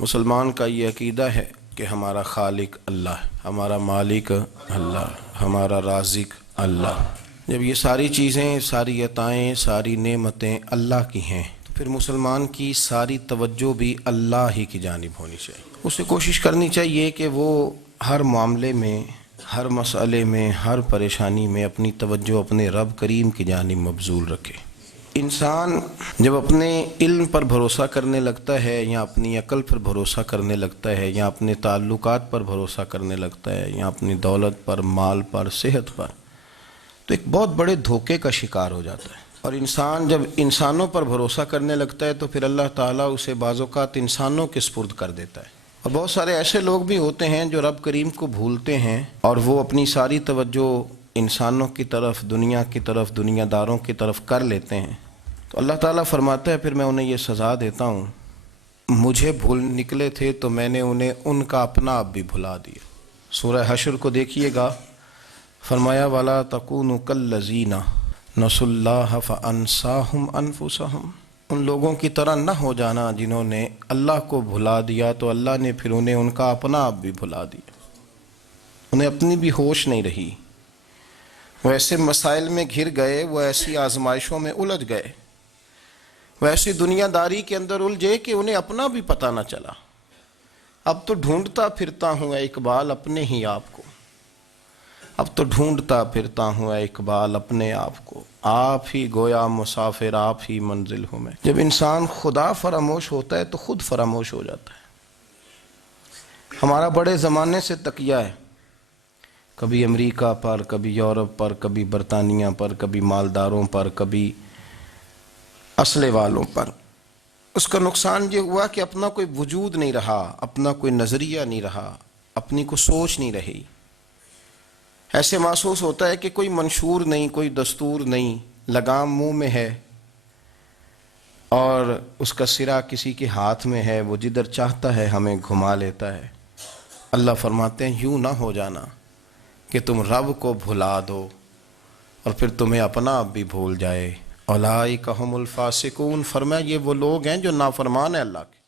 مسلمان کا یہ عقیدہ ہے کہ ہمارا خالق اللہ ہے، ہمارا مالک اللہ، ہمارا رازق اللہ۔ جب یہ ساری چیزیں، ساری عطائیں، ساری نعمتیں اللہ کی ہیں تو پھر مسلمان کی ساری توجہ بھی اللہ ہی کی جانب ہونی چاہیے۔ اسے کوشش کرنی چاہیے کہ وہ ہر معاملے میں، ہر مسئلے میں، ہر پریشانی میں اپنی توجہ اپنے رب کریم کی جانب مبذول رکھے۔ انسان جب اپنے علم پر بھروسہ کرنے لگتا ہے، یا اپنی عقل پر بھروسہ کرنے لگتا ہے، یا اپنے تعلقات پر بھروسہ کرنے لگتا ہے، یا اپنی دولت پر، مال پر، صحت پر، تو ایک بہت بڑے دھوکے کا شکار ہو جاتا ہے۔ اور انسان جب انسانوں پر بھروسہ کرنے لگتا ہے تو پھر اللہ تعالیٰ اسے بعض اوقات انسانوں کے سپرد کر دیتا ہے۔ اور بہت سارے ایسے لوگ بھی ہوتے ہیں جو رب کریم کو بھولتے ہیں اور وہ اپنی ساری توجہ انسانوں کی طرف، دنیا کی طرف، دنیا داروں کی طرف کر لیتے ہیں، تو اللہ تعالیٰ فرماتا ہے پھر میں انہیں یہ سزا دیتا ہوں، مجھے بھول نکلے تھے تو میں نے انہیں ان کا اپنا آپ بھی بھلا دیا۔ سورہ حشر کو دیکھیے گا، فرمایا وَلَا تَكُونُوا كَالَّذِينَ نَسُوا اللَّهَ فَأَنسَاهُمْ أَنفُسَهُمْ۔ ان لوگوں کی طرح نہ ہو جانا جنہوں نے اللہ کو بھلا دیا تو اللہ نے پھر انہیں ان کا اپنا آپ بھی بھلا دیا، انہیں اپنی بھی ہوش نہیں رہی، وہ ایسے مسائل میں گھر گئے، وہ ایسی آزمائشوں میں الجھ گئے، وہ ایسی دنیا داری کے اندر الجھے کہ انہیں اپنا بھی پتہ نہ چلا۔ اب تو ڈھونڈتا پھرتا ہوں اے اقبال اپنے ہی آپ کو، اب تو ڈھونڈتا پھرتا ہوں اے اقبال اپنے آپ کو، آپ ہی گویا مسافر، آپ ہی منزل ہوں میں۔ جب انسان خدا فراموش ہوتا ہے تو خود فراموش ہو جاتا ہے۔ ہمارا بڑے زمانے سے تکیہ ہے، کبھی امریکہ پر، کبھی یورپ پر، کبھی برطانیہ پر، کبھی مالداروں پر، کبھی اسلحے والوں پر۔ اس کا نقصان یہ ہوا کہ اپنا کوئی وجود نہیں رہا، اپنا کوئی نظریہ نہیں رہا، اپنی کوئی سوچ نہیں رہی۔ ایسے محسوس ہوتا ہے کہ کوئی منشور نہیں، کوئی دستور نہیں، لگام منہ میں ہے اور اس کا سرا کسی کے ہاتھ میں ہے، وہ جدھر چاہتا ہے ہمیں گھما لیتا ہے۔ اللہ فرماتے ہیں یوں نہ ہو جانا کہ تم رب کو بھلا دو اور پھر تمہیں اپنا آپ بھی بھول جائے۔ اولئک ھم الفاسقون، فرمایا یہ وہ لوگ ہیں جو نافرمان ہیں اللہ کے۔